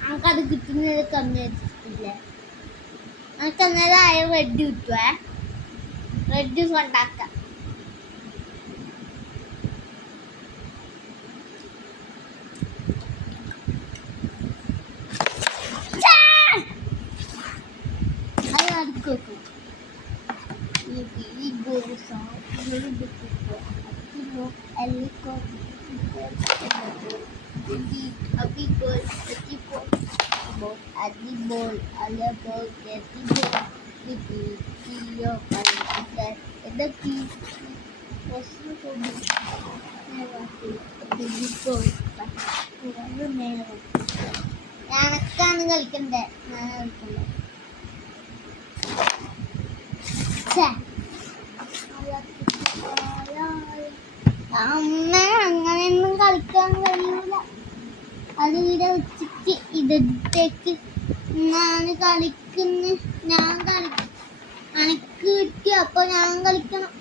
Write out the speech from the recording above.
നമുക്കത് കിട്ടുന്നത് കമ്മിയായിട്ടില്ലേ? നമുക്ക് അന്നേരം ആയ റെഡ് കിട്ടുവേ. റെഡ് ജ്യൂസ് ഉണ്ടാക്കാം. അത് നടുക്ക് വെക്കും. ഞാനൊക്കെയാണ് കളിക്കണ്ടേ. ഞാൻ കളിക്കണ്ടേ. അമ്മ അങ്ങനെയൊന്നും കളിക്കാൻ കഴിയൂല. അത് ഇവിടെ വെച്ചിട്ട് ഇടത്തേക്ക് ഞാൻ കളിക്കുന്നു. ഞാൻ കളിക്കും. എനിക്ക് കിട്ടി. അപ്പൊ ഞാൻ കളിക്കണം.